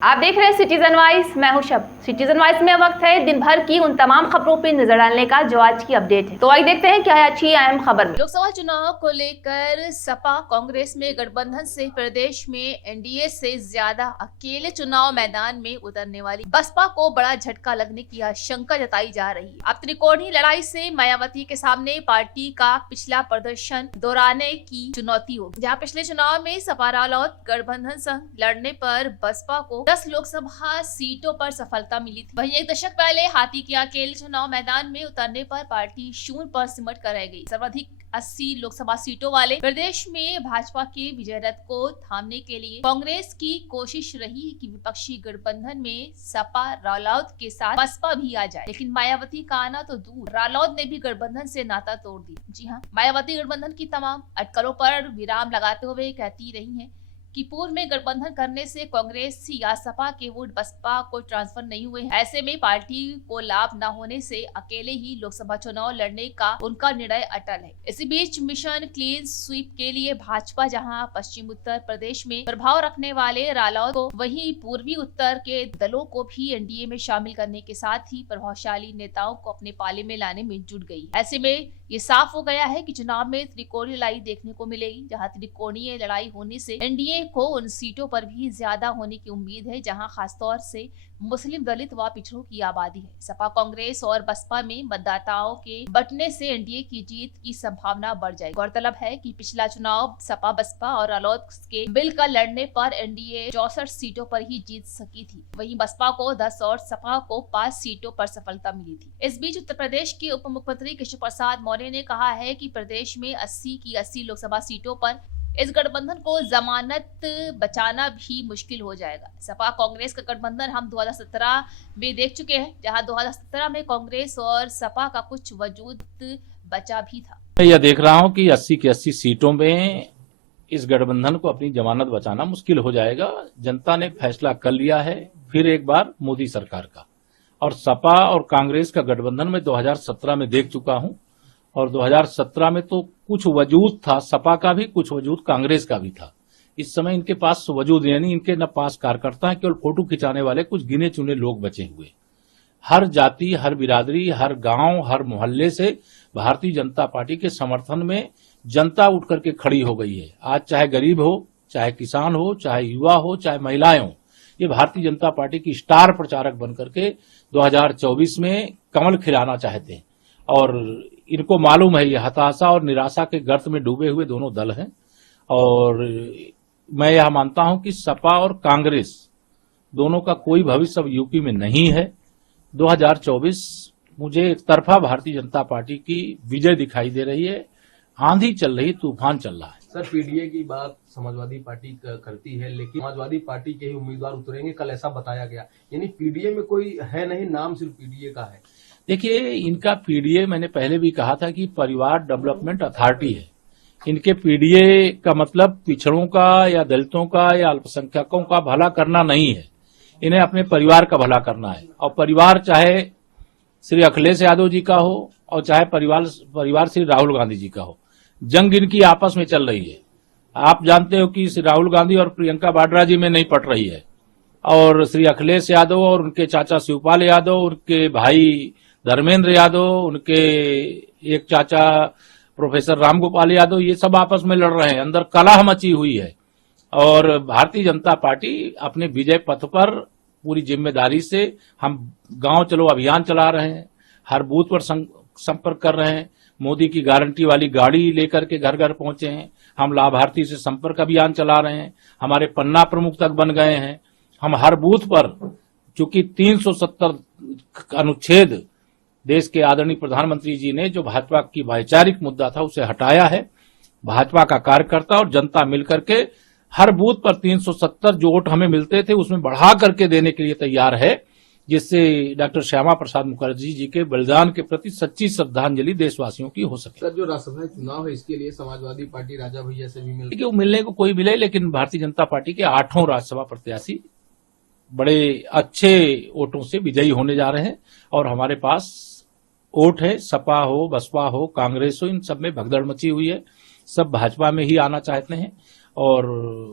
आप देख रहे हैं सिटीजन वाइज। मैं हूं शब। सिटीजन वाइज में वक्त है दिन भर की उन तमाम खबरों पर नजर डालने का जो आज की अपडेट है। तो आइए देखते हैं क्या है अच्छी अहम खबर में। लोकसभा चुनाव को लेकर सपा कांग्रेस में गठबंधन से प्रदेश में एनडीए से ज्यादा अकेले चुनाव मैदान में उतरने वाली बसपा को बड़ा झटका लगने की आशंका जताई जा रही है। अब त्रिकोणीय लड़ाई से मायावती के सामने पार्टी का पिछला प्रदर्शन दोहराने की चुनौती होगी। जहां पिछले चुनाव में सपा रालोद गठबंधन संग लड़ने पर बसपा को 10 लोकसभा सीटों पर सफलता मिली थी। वहीं एक दशक पहले हाथी के अकेले चुनाव मैदान में उतरने पर पार्टी शून्य पर सिमट कर रह गई। सर्वाधिक 80 लोकसभा सीटों वाले प्रदेश में भाजपा के विजय रथ को थामने के लिए कांग्रेस की कोशिश रही कि विपक्षी गठबंधन में सपा रालोद के साथ बसपा भी आ जाए, लेकिन मायावती का आना तो दूर, रालोद ने भी गठबंधन से नाता तोड़ दिया। जी हाँ, मायावती गठबंधन की तमाम अटकलों पर विराम लगाते हुए कहती रही हैं कि पूर्व में गठबंधन करने से कांग्रेस या सपा के वोट बसपा को ट्रांसफर नहीं हुए। ऐसे में पार्टी को लाभ न होने से अकेले ही लोकसभा चुनाव लड़ने का उनका निर्णय अटल है। इसी बीच मिशन क्लीन स्वीप के लिए भाजपा जहां पश्चिम उत्तर प्रदेश में प्रभाव रखने वाले रालोद को वहीं पूर्वी उत्तर के दलों को भी एनडीए में शामिल करने के साथ ही प्रभावशाली नेताओं को अपने पाले में लाने में जुट गई। ऐसे में ये साफ हो गया है कि चुनाव में त्रिकोणीय लड़ाई देखने को मिलेगी, जहां त्रिकोणीय लड़ाई होने से एनडीए को उन सीटों पर भी ज्यादा होने की उम्मीद है जहां खासतौर से मुस्लिम दलित व पिछड़ों की आबादी है। सपा कांग्रेस और बसपा में मतदाताओं के बंटने से एनडीए की जीत की संभावना बढ़ जाएगी। गौरतलब है कि पिछला चुनाव सपा बसपा और रालोद के मिलकर लड़ने पर एनडीए 64 सीटों पर ही जीत सकी थी। वहीं बसपा को 10 और सपा को 5 सीटों पर सफलता मिली थी। इस बीच उत्तर प्रदेश के उप मुख्यमंत्री केशव प्रसाद मौर्य ने कहा है कि प्रदेश में 80 की 80 लोकसभा सीटों पर इस गठबंधन को जमानत बचाना भी मुश्किल हो जाएगा। सपा कांग्रेस का गठबंधन हम 2017 में देख चुके हैं, जहां 2017 में कांग्रेस और सपा का कुछ वजूद बचा भी था। मैं यह देख रहा हूं कि 80 की 80 सीटों में इस गठबंधन को अपनी जमानत बचाना मुश्किल हो जाएगा। जनता ने फैसला कर लिया है फिर एक बार मोदी सरकार का, और सपा और कांग्रेस का गठबंधन में 2017 में देख चुका हूं, और 2017 में तो कुछ वजूद था सपा का भी, कुछ वजूद कांग्रेस का भी था। इस समय इनके पास वजूद यानी इनके न पास कार्यकर्ता है, केवल फोटो खिंचाने वाले कुछ गिने चुने लोग बचे हुए। हर जाति, हर बिरादरी, हर गांव, हर मोहल्ले से भारतीय जनता पार्टी के समर्थन में जनता उठ करके खड़ी हो गई है। आज चाहे गरीब हो, चाहे किसान हो, चाहे युवा हो, चाहे महिलाएं हो, ये भारतीय जनता पार्टी की स्टार प्रचारक बनकर के 2024 में कमल खिलाना चाहते हैं। और इनको मालूम है ये हताशा और निराशा के गर्त में डूबे हुए दोनों दल हैं, और मैं यह मानता हूं कि सपा और कांग्रेस दोनों का कोई भविष्य अब यूपी में नहीं है। 2024 मुझे एक तरफा भारतीय जनता पार्टी की विजय दिखाई दे रही है। आंधी चल रही, तूफान चल रहा है। सर, पीडीए की बात समाजवादी पार्टी करती है, लेकिन समाजवादी पार्टी के ही उम्मीदवार उतरेंगे, कल ऐसा बताया गया। यानी पीडीए में कोई है नहीं, नाम सिर्फ पीडीए का है। देखिए, इनका पीडीए मैंने पहले भी कहा था कि परिवार डेवलपमेंट अथॉरिटी है। इनके पीडीए का मतलब पिछड़ों का या दलितों का या अल्पसंख्यकों का भला करना नहीं है, इन्हें अपने परिवार का भला करना है। और परिवार चाहे श्री अखिलेश यादव जी का हो और चाहे परिवार श्री राहुल गांधी जी का हो, जंग इनकी आपस में चल रही है। आप जानते हो कि श्री राहुल गांधी और प्रियंका वाड्रा जी में नहीं पट रही है, और श्री अखिलेश यादव और उनके चाचा शिवपाल यादव, उनके भाई धर्मेंद्र यादव, उनके एक चाचा प्रोफेसर रामगोपाल यादव, ये सब आपस में लड़ रहे हैं। अंदर कलह मची हुई है, और भारतीय जनता पार्टी अपने विजय पथ पर पूरी जिम्मेदारी से हम गांव चलो अभियान चला रहे हैं, हर बूथ पर संपर्क कर रहे हैं, मोदी की गारंटी वाली गाड़ी लेकर के घर घर पहुंचे हैं, हम लाभार्थी से संपर्क अभियान चला रहे हैं, हमारे पन्ना प्रमुख तक बन गए हैं। हम हर बूथ पर, चूंकि 370 अनुच्छेद देश के आदरणीय प्रधानमंत्री जी ने जो भाजपा की वैचारिक मुद्दा था उसे हटाया है, भाजपा का कार्यकर्ता और जनता मिलकर के हर बूथ पर 370 जो वोट हमें मिलते थे उसमें बढ़ा करके देने के लिए तैयार है, जिससे डॉक्टर श्यामा प्रसाद मुखर्जी जी के बलिदान के प्रति सच्ची श्रद्धांजलि देशवासियों की हो सके। सर, जो राज्यसभा चुनाव है इसके लिए समाजवादी पार्टी राजा भैया से भी मिलने को कोई मिले, लेकिन भारतीय जनता पार्टी के 8 राज्यसभा प्रत्याशी बड़े अच्छे वोटों से विजयी होने जा रहे हैं, और हमारे पास वोट है। सपा हो, बसपा हो, कांग्रेस हो, इन सब में भगदड़ मची हुई है, सब भाजपा में ही आना चाहते हैं। और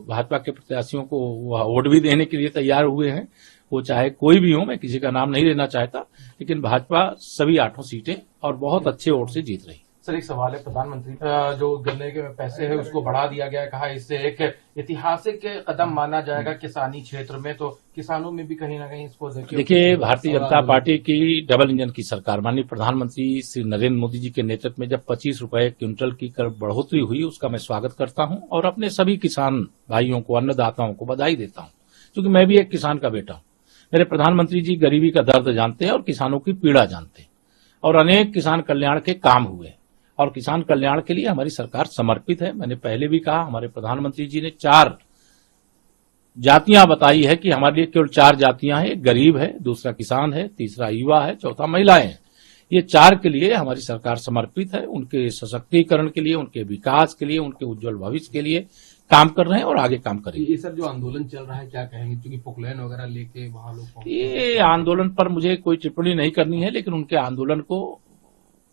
भाजपा के प्रत्याशियों को वह वोट भी देने के लिए तैयार हुए हैं। वो चाहे कोई भी हो, मैं किसी का नाम नहीं लेना चाहता, लेकिन भाजपा सभी 8 सीटें और बहुत अच्छे वोट से जीत रही। सर एक सवाल है, प्रधानमंत्री जो गन्ने के पैसे है उसको बढ़ा दिया गया है, कहा इससे एक ऐतिहासिक कदम माना जाएगा किसानी क्षेत्र में, तो किसानों में भी कहीं ना कहीं इसको देखिए, भारतीय जनता पार्टी की डबल इंजन की सरकार माननीय प्रधानमंत्री श्री नरेंद्र मोदी जी के नेतृत्व में जब 25 रुपए क्विंटल की कर बढ़ोतरी हुई, उसका मैं स्वागत करता हूं और अपने सभी किसान भाइयों को, अन्नदाताओं को बधाई देता हूं, क्योंकि मैं भी एक किसान का बेटा हूं। मेरे प्रधानमंत्री जी गरीबी का दर्द जानते हैं और किसानों की पीड़ा जानते हैं और अनेक किसान कल्याण के काम हुए और किसान कल्याण के लिए हमारी सरकार समर्पित है। मैंने पहले भी कहा, हमारे प्रधानमंत्री जी ने 4 जातियां बताई है कि हमारे लिए केवल 4 जातियां हैं, एक गरीब है, दूसरा किसान है, तीसरा युवा है, चौथा महिलाएं हैं। ये 4 के लिए हमारी सरकार समर्पित है, उनके सशक्तिकरण के लिए, उनके विकास के लिए, उनके उज्जवल भविष्य के लिए काम कर रहे हैं और आगे काम करेंगे। ये सर जो आंदोलन चल रहा है क्या कहेंगे, क्योंकि पोकलैन वगैरह लेके वहां लोग, ये आंदोलन पर मुझे कोई टिप्पणी नहीं करनी है, लेकिन उनके आंदोलन को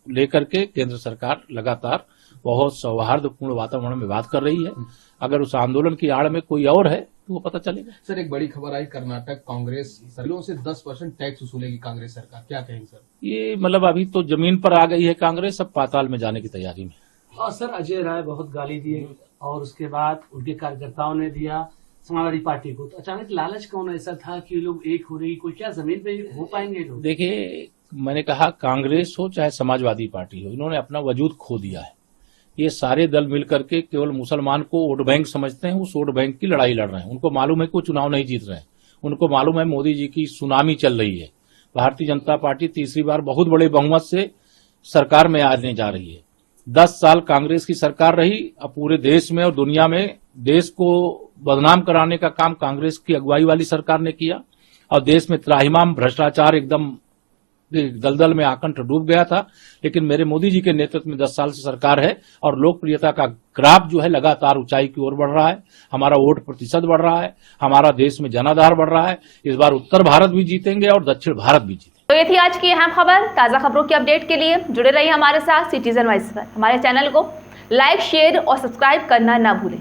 लेकर के केंद्र सरकार लगातार बहुत सौहार्दपूर्ण वातावरण में बात कर रही है। अगर उस आंदोलन की आड़ में कोई और है तो वो पता चलेगा। सर एक बड़ी खबर आई, कर्नाटक कांग्रेस सरों से 10% टैक्स वसूलेगी कांग्रेस सरकार, क्या कहेंगे सर? ये मतलब अभी तो जमीन पर आ गई है कांग्रेस, अब पाताल में जाने की तैयारी में। और सर अजय राय बहुत गाली दिए और उसके बाद उनके कार्यकर्ताओं ने दिया समाजवादी पार्टी को, तो अचानक लालच कौन ऐसा था कि लोग एक हो रही, कोई क्या जमीन पे हो पाएंगे लोग? देखिए, मैंने कहा कांग्रेस हो चाहे समाजवादी पार्टी हो, इन्होंने अपना वजूद खो दिया है। ये सारे दल मिलकर के केवल मुसलमान को वोट बैंक समझते हैं, उस वोट बैंक की लड़ाई लड़ रहे हैं। उनको मालूम है कि वो चुनाव नहीं जीत रहे हैं, उनको मालूम है मोदी जी की सुनामी चल रही है। भारतीय जनता पार्टी तीसरी बार बहुत बड़े बहुमत से सरकार में आने जा रही है। 10 साल कांग्रेस की सरकार रही, अब पूरे देश में और दुनिया में देश को बदनाम कराने का काम कांग्रेस की अगुवाई वाली सरकार ने किया और देश में त्राहिमाम भ्रष्टाचार एकदम दलदल में आकंठ डूब गया था। लेकिन मेरे मोदी जी के नेतृत्व में 10 साल से सरकार है और लोकप्रियता का ग्राफ जो है लगातार ऊंचाई की ओर बढ़ रहा है। हमारा वोट प्रतिशत बढ़ रहा है, हमारा देश में जनाधार बढ़ रहा है। इस बार उत्तर भारत भी जीतेंगे और दक्षिण भारत भी जीतेंगे। तो ये थी आज की अहम खबर। ताजा खबरों की अपडेट के लिए जुड़े रहिए हमारे साथ सिटीजन वॉइस पर। हमारे चैनल को लाइक, शेयर और सब्सक्राइब करना ना भूलें।